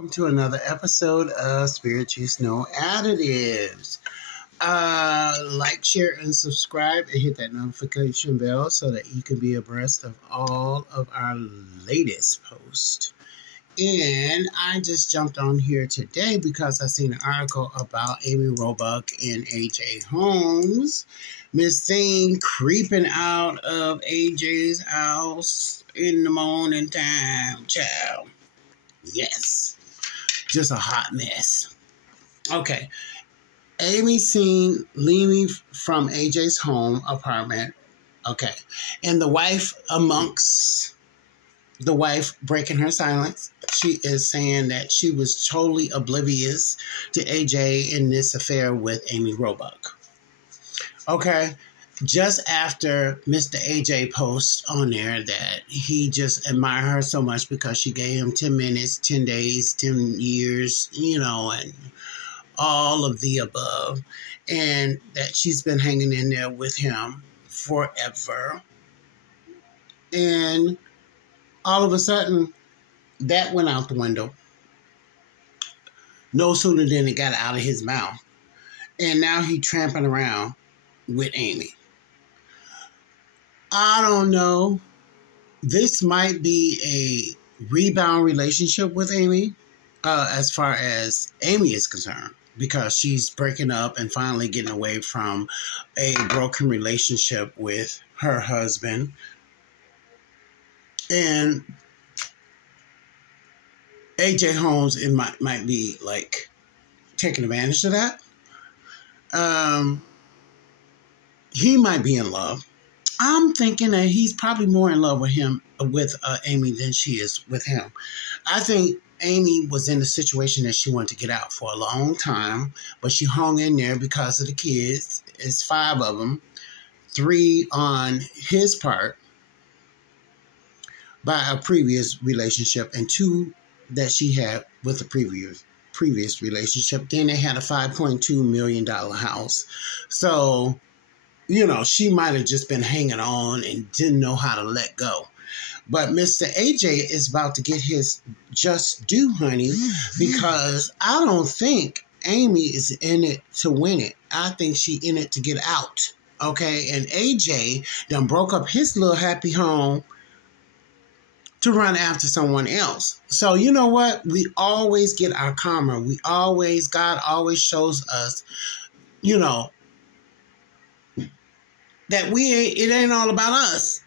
Welcome to another episode of Spirit Juice No Additives. Like, share, and subscribe, and hit that notification bell so that you can be abreast of all of our latest posts. And I just jumped on here today because I seen an article about Amy Roebuck and AJ Holmes. Miss Thing creeping out of AJ's house in the morning time, child. Yes. Just a hot mess. Okay. Amy seen leaving from AJ's home apartment. Okay. And the wife breaking her silence. She is saying that she was totally oblivious to AJ in this affair with Amy Roebuck. Okay. Just after Mr. AJ posts on there that he just admired her so much because she gave him 10 minutes, 10 days, 10 years, and all of the above. And that she's been hanging in there with him forever. And all of a sudden, that went out the window. No sooner than it got out of his mouth. And now he's tramping around with Amy. I don't know. This might be a rebound relationship with Amy, as far as Amy is concerned, because she's breaking up and finally getting away from a broken relationship with her husband. And AJ Holmes, it might be like taking advantage of that. He might be in love. I'm thinking that he's probably more in love with Amy than she is with him. I think Amy was in a situation that she wanted to get out for a long time, but she hung in there because of the kids. It's 5 of them, 3 on his part by a previous relationship, and 2 that she had with the previous relationship. Then they had a $5.2 million house. So, she might have just been hanging on and didn't know how to let go. But Mr. AJ is about to get his just due, honey, because I don't think Amy is in it to win it. I think she in it to get out, okay? And AJ done broke up his little happy home to run after someone else. So you know what? We always get our karma. God always shows us, that it ain't all about us.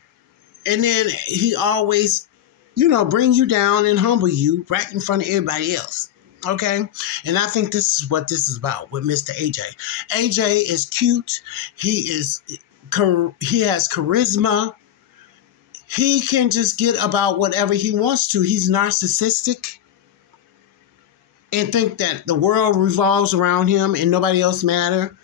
And then he always, bring you down and humble you right in front of everybody else. Okay? And I think this is what this is about with Mr. AJ. AJ is cute. He has charisma. He can just get about whatever he wants to. He's narcissistic and think that the world revolves around him and nobody else matter.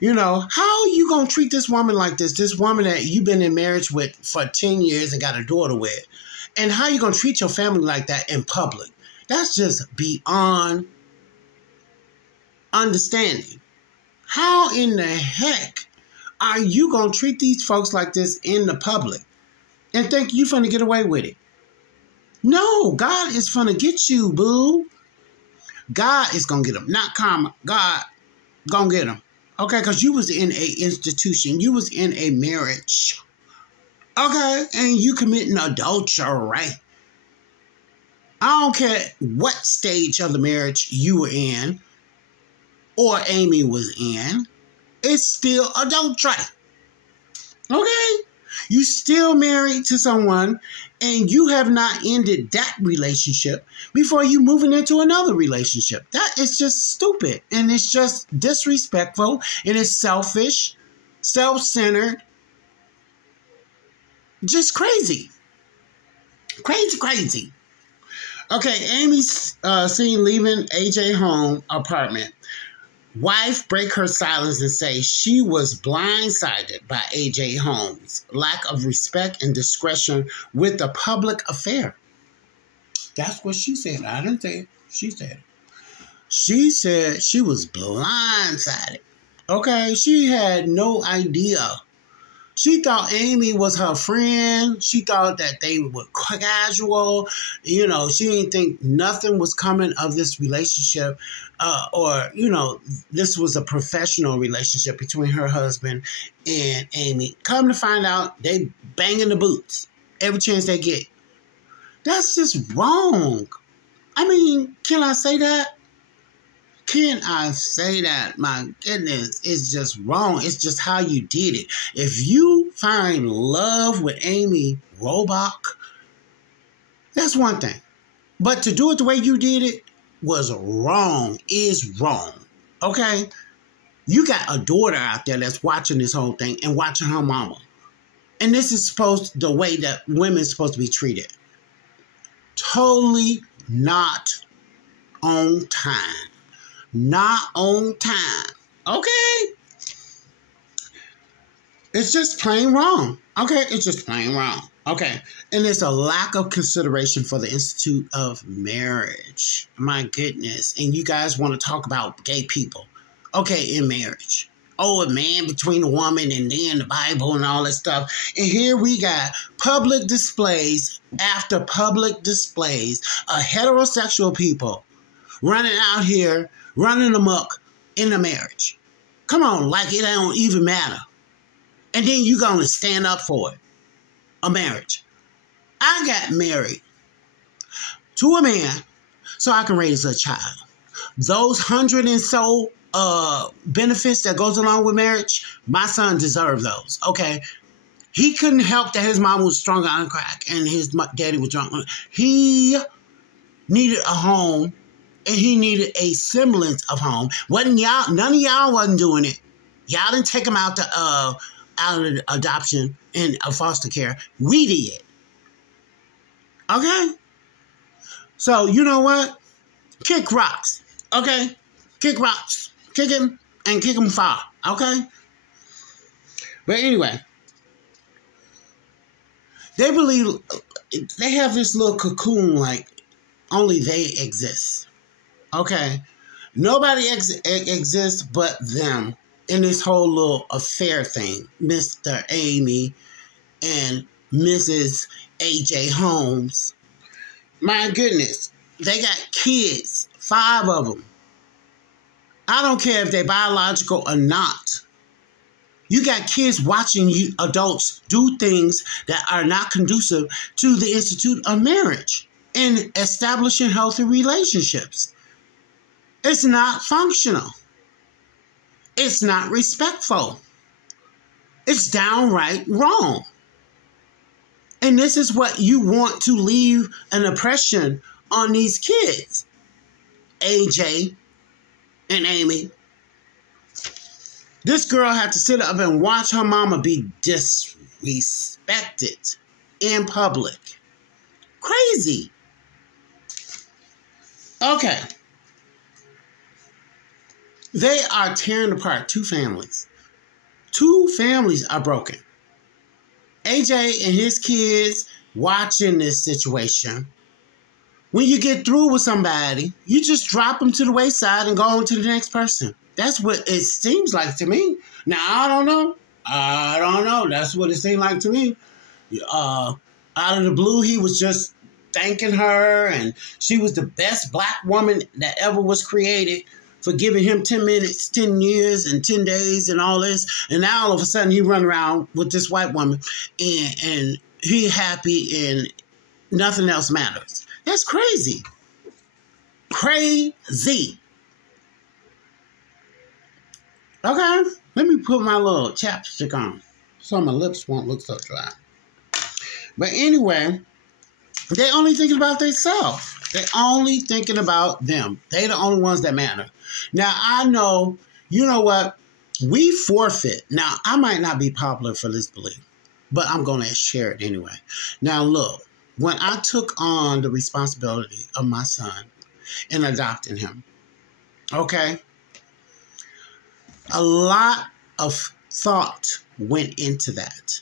How are you going to treat this woman like this? This woman that you've been in marriage with for 10 years and got a daughter with. And how are you going to treat your family like that in public? That's just beyond understanding. How in the heck are you going to treat these folks like this in the public and think you're going to get away with it? No, God is going to get you, boo. God is going to get them. Not karma. God going to get them. Okay, because you was in a institution. You was in a marriage. Okay, and you committing adultery. I don't care what stage of the marriage you were in or Amy was in. It's still adultery. Okay? You still married to someone and you have not ended that relationship before you moving into another relationship. That is just stupid. And it's just disrespectful. And it's selfish, self-centered. Just crazy. Crazy. Okay, Amy's seen leaving AJ home apartment. Wife break her silence and say she was blindsided by AJ Holmes' lack of respect and discretion with the public affair. That's what she said. I didn't say it. She said it. She said she was blindsided. Okay, she had no idea. She thought Amy was her friend. She thought that they were casual. You know, she didn't think nothing was coming of this relationship, or, you know, this was a professional relationship between her husband and Amy. Come to find out, they banging the boots every chance they get. That's just wrong. I mean, can I say that? Can I say that? My goodness, it's just wrong. It's just how you did it. If you find love with Amy Robach, that's one thing. But to do it the way you did it was wrong, is wrong. Okay? You got a daughter out there that's watching this whole thing and watching her mama. And this is the way that women are supposed to be treated. Totally not on time. Not on time. Okay? It's just plain wrong. Okay? It's just plain wrong. Okay? And there's a lack of consideration for the Institute of Marriage. My goodness. And you guys want to talk about gay people. Okay, in marriage. Oh, a man between a woman and then the Bible and all that stuff. And here we got public displays after public displays of heterosexual people running out here, running amok in the marriage. Come on, like it don't even matter. And then you going to stand up for it. A marriage. I got married to a man so I can raise a child. Those 100 and so benefits that goes along with marriage, my son deserved those. Okay? He couldn't help that his mom was stronger on crack and his daddy was drunk. He needed a home. And he needed a semblance of home. Wasn't y'all? None of y'all wasn't doing it. Y'all didn't take him out of adoption and foster care. We did. Okay? So, you know what? Kick rocks. Okay? Kick rocks. Kick him and kick him far. Okay? But anyway. They believe they have this little cocoon like only they exist. Okay, nobody exists but them in this whole little affair thing. Mr. Amy and Mrs. A.J. Holmes. My goodness, they got kids, 5 of them. I don't care if they're biological or not. You got kids watching you adults do things that are not conducive to the Institute of Marriage and establishing healthy relationships. It's not functional. It's not respectful. It's downright wrong. And this is what you want to leave an impression on these kids. AJ and Amy. This girl had to sit up and watch her mama be disrespected in public. Crazy. Okay. They are tearing apart 2 families. 2 families are broken. AJ and his kids watching this situation. When you get through with somebody, you just drop them to the wayside and go on to the next person. That's what it seems like to me. Now, I don't know. That's what it seemed like to me. Out of the blue, he was just thanking her, and she was the best black woman that ever was created for giving him 10 minutes, 10 years, and 10 days, and all this. And now all of a sudden he run around with this white woman, and he happy, and nothing else matters. That's crazy. Crazy. Okay, let me put my little chapstick on so my lips won't look so dry. But anyway, they only thinking about themselves. They only thinking about them. They the only ones that matter. Now, I know, you know what? We forfeit. Now, I might not be popular for this belief, but I'm going to share it anyway. Now, look, when I took on the responsibility of my son and adopting him, okay, a lot of thought went into that.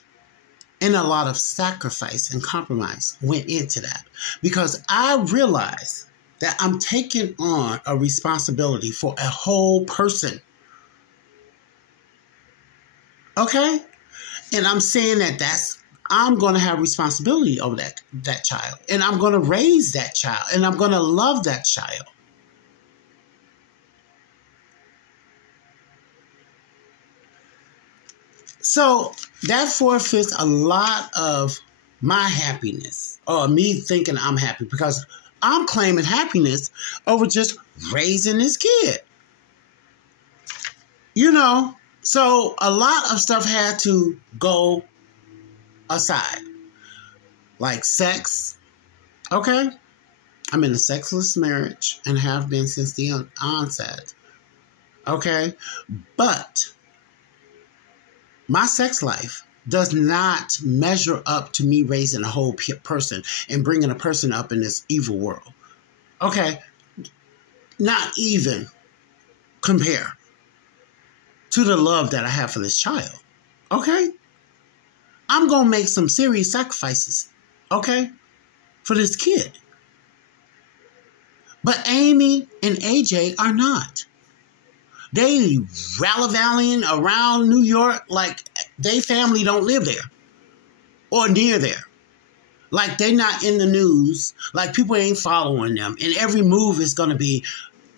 And a lot of sacrifice and compromise went into that. Because I realized that I'm taking on a responsibility for a whole person. Okay? And I'm saying I'm going to have responsibility over that child. And I'm going to raise that child. And I'm going to love that child. So that forfeits a lot of my happiness, or me thinking I'm happy, because I'm claiming happiness over just raising this kid. You know, so a lot of stuff had to go aside. Like sex, okay? I'm in a sexless marriage and have been since the onset, okay? But my sex life does not measure up to me raising a whole person and bringing a person up in this evil world, okay? Not even compare to the love that I have for this child, okay? I'm going to make some serious sacrifices, okay, for this kid. But Amy and AJ are not. They rally-vallying around New York like they family don't live there or near there. Like they're not in the news, like people ain't following them. And every move is going to be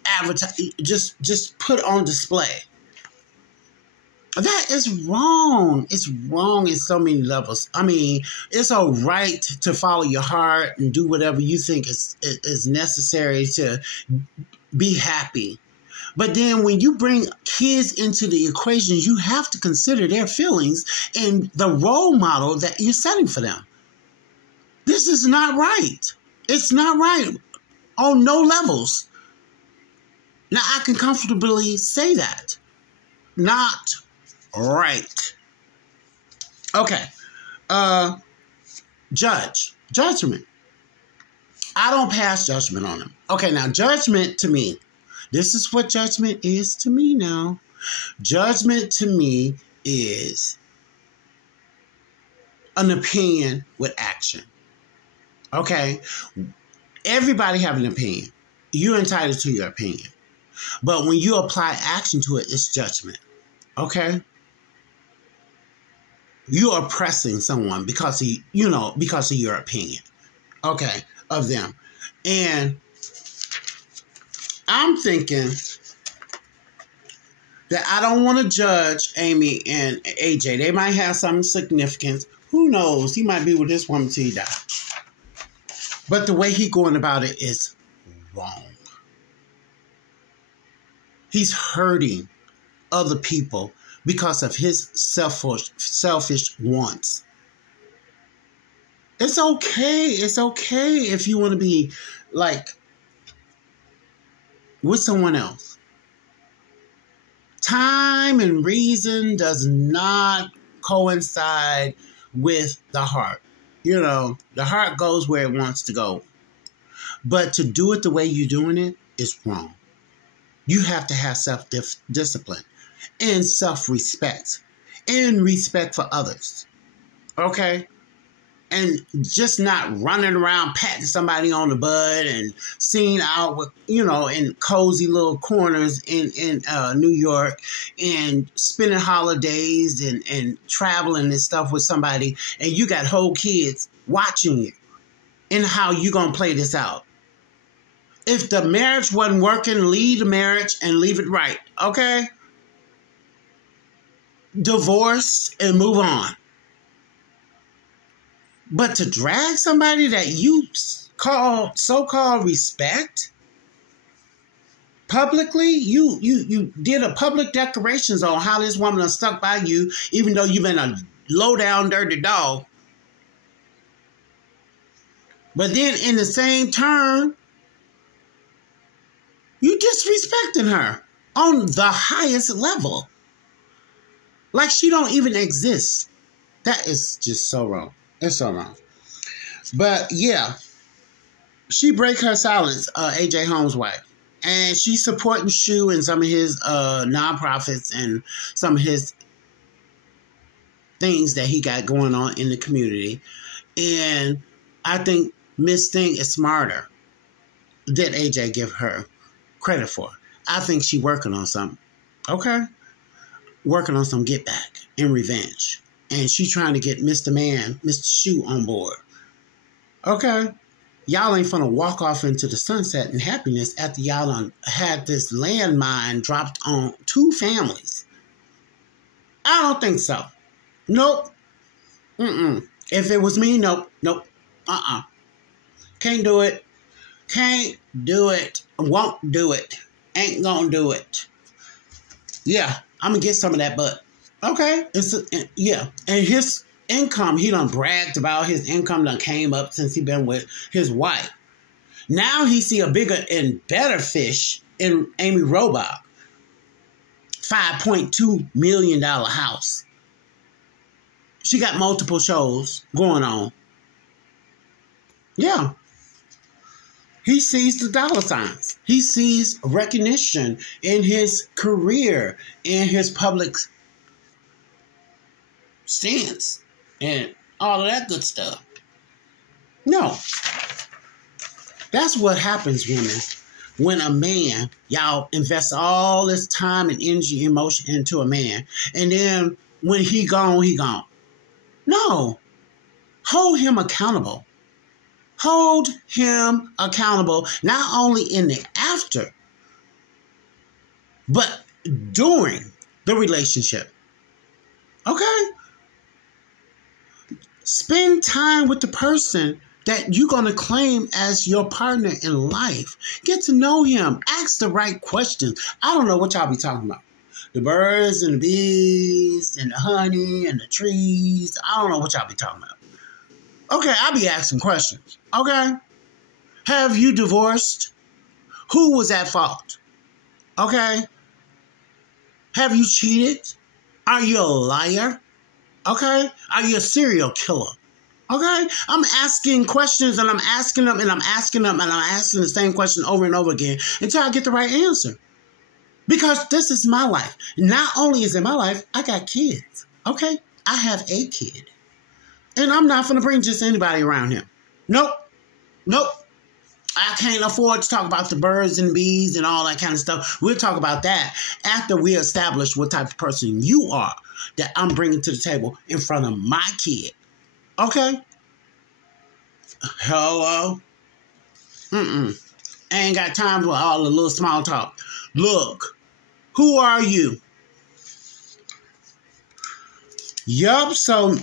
advertised, just put on display. That is wrong. It's wrong in so many levels. I mean, it's a right to follow your heart and do whatever you think is necessary to be happy. But then when you bring kids into the equation, you have to consider their feelings and the role model that you're setting for them. This is not right. It's not right on no levels. Now, I can comfortably say that. Not right. Okay. Judgment. I don't pass judgment on them. Okay, now judgment to me. This is what judgment is to me now. Judgment to me is an opinion with action. Okay? Everybody have an opinion. You're entitled to your opinion. But when you apply action to it, it's judgment. Okay? You're oppressing someone because of your opinion. Okay, of them. And I'm thinking that I don't want to judge Amy and AJ. They might have some significance. Who knows? He might be with this woman till he dies. But the way he's going about it is wrong. He's hurting other people because of his selfish wants. It's okay. It's okay if you want to be like with someone else. Time and reason does not coincide with the heart. You know, the heart goes where it wants to go. But to do it the way you're doing it is wrong. You have to have self-discipline and self-respect and respect for others. Okay? And just not running around patting somebody on the butt and seeing out with, in cozy little corners in New York and spending holidays and traveling and stuff with somebody, and you got whole kids watching you. And how you going to play this out? If the marriage wasn't working, leave the marriage and leave it right. Okay? Divorce and move on. But to drag somebody that you call so-called respect publicly, you did a public declarations on how this woman has stuck by you, even though you've been a low-down, dirty dog. But then in the same turn, you disrespecting her on the highest level. Like she don't even exist. That is just so wrong. It's so wrong. But yeah, she break her silence, AJ Holmes' wife. And she's supporting Shu and some of his nonprofits and some of his things that he got going on in the community. And I think Miss Thing is smarter than AJ give her credit for. I think she working on something. Okay? Working on some get back and revenge. and she trying to get Mr. Man, Mr. Shoe on board. Okay? Y'all ain't finna walk off into the sunset in happiness after y'all had this landmine dropped on 2 families. I don't think so. Nope. If it was me, nope. Can't do it. Can't do it. Won't do it. Ain't gonna do it. Yeah, I'm gonna get some of that butt. Okay. Yeah. And his income, he done bragged about his income done came up since he been with his wife. Now he see a bigger and better fish in Amy Robach. $5.2 million house. She got multiple shows going on. Yeah. He sees the dollar signs. He sees recognition in his career, in his public stance, and all of that good stuff. No. That's what happens, women. When a man, y'all invest all this time and energy, emotion into a man, and then when he gone, he gone. No. Hold him accountable. Hold him accountable, not only in the after, but during the relationship. Okay? Spend time with the person that you're going to claim as your partner in life. Get to know him. Ask the right questions. I don't know what y'all be talking about. The birds and the bees and the honey and the trees. I don't know what y'all be talking about. Okay, I'll be asking questions. Okay? Have you divorced? Who was at fault? Okay? Have you cheated? Are you a liar? Okay? Are you a serial killer? Okay? I'm asking questions and I'm asking them and I'm asking them and I'm asking the same question over and over again until I get the right answer. Because this is my life. Not only is it my life, I got kids. Okay? I have a kid. And I'm not going to bring just anybody around him. Nope. I can't afford to talk about the birds and bees and all that kind of stuff. We'll talk about that after we establish what type of person you are that I'm bringing to the table in front of my kid. Okay? Hello? I ain't got time for all the little small talk. Look, who are you? Yup, so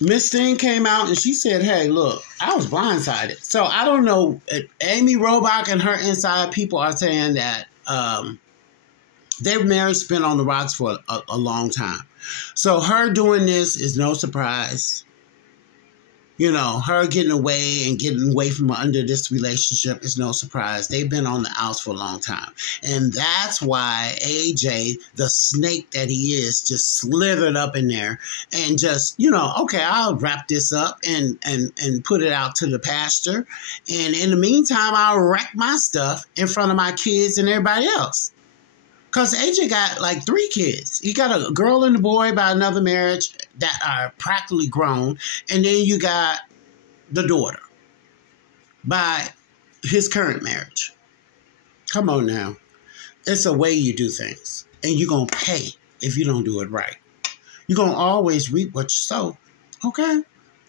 Miss Thing came out and she said, hey, look, I was blindsided. So I don't know. Amy Robach and her inside people are saying that their marriage been on the rocks for a long time. So her doing this is no surprise. You know, her getting away from under this relationship is no surprise. They've been on the outs for a long time. And that's why AJ, the snake that he is, just slithered up in there and just, you know, okay, I'll wrap this up and put it out to the pastor. And in the meantime, I'll wreck my stuff in front of my kids and everybody else. Because AJ got like 3 kids. He got a girl and a boy by another marriage that are practically grown. And then you got the daughter by his current marriage. Come on now. It's a way you do things. And you're going to pay if you don't do it right. You're going to always reap what you sow. Okay?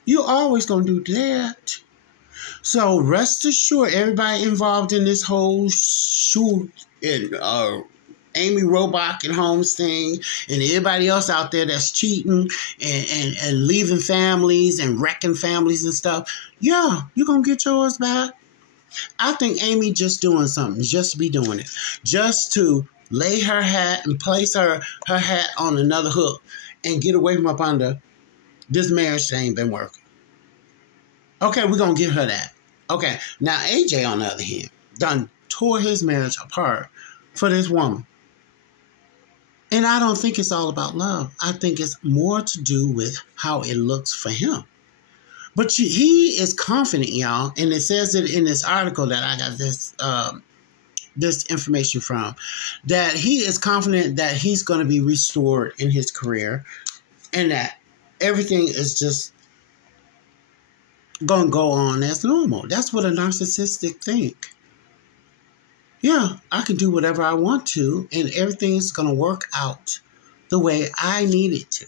You're always going to do that. So rest assured, everybody involved in this whole shoot and Amy Robach and Holmes thing and everybody else out there that's cheating and leaving families and wrecking families and stuff, yeah, you're going to get yours back. I think Amy just doing something, just to be doing it, just to lay her hat and place her hat on another hook and get away from up under this marriage that ain't been working. Okay, we're going to give her that. Okay, now AJ, on the other hand, done tore his marriage apart for this woman. And I don't think it's all about love. I think it's more to do with how it looks for him. But he is confident, y'all, and it says it in this article that I got this information from, that he is confident that he's going to be restored in his career and that everything is just going to go on as normal. That's what a narcissistic think. Yeah, I can do whatever I want to, and everything's going to work out the way I need it to.